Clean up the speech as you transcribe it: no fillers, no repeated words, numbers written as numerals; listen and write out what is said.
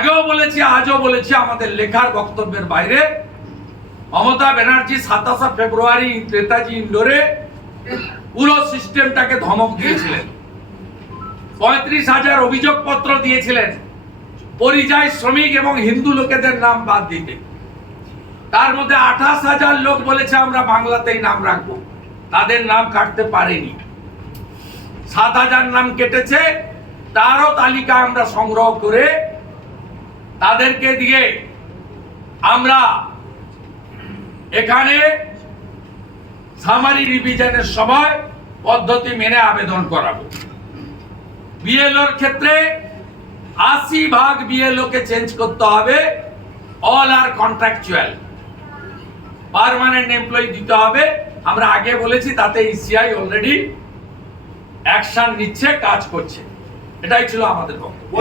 আগেও বলেছি, আজও বলেছি, আমাদের লেখার বক্তব্যের বাইরে মমতা ব্যানার্জি 27 ফেব্রুয়ারি নেতাজি ইন্ডোরে পুরো সিস্টেমটাকে ধমক দিয়েছিলেন। 35,000 অভিযোগপত্র দিয়েছিলেন পরিযায়ী শ্রমিক এবং হিন্দু লোকেদের নাম বাদ দিতে। তার মধ্যে 28,000 লোক বলেছে আমরা বাংলাতেই নাম রাখবো, তাদের নাম কাটতে পারেনি। 7,000 নাম কেটেছে, তারও তালিকা আমরা সংগ্রহ করে তাদেরকে দিয়ে আমরা এখানে সামারি রিভিশনের সময় পদ্ধতি মেনে আবেদন করাবো। বিএলওর ক্ষেত্রে 80% বিএলও কে চেঞ্জ করতে হবে, অল আর কন্ট্রাকচুয়াল, পার্মানেন্ট এমপ্লয়ি দিতে হবে। আমরা আগে বলেছি, তাতে ইসিআই অলরেডি অ্যাকশন নিচ্ছে, কাজ করছে। এটাই ছিল আমাদের বক্তব্য।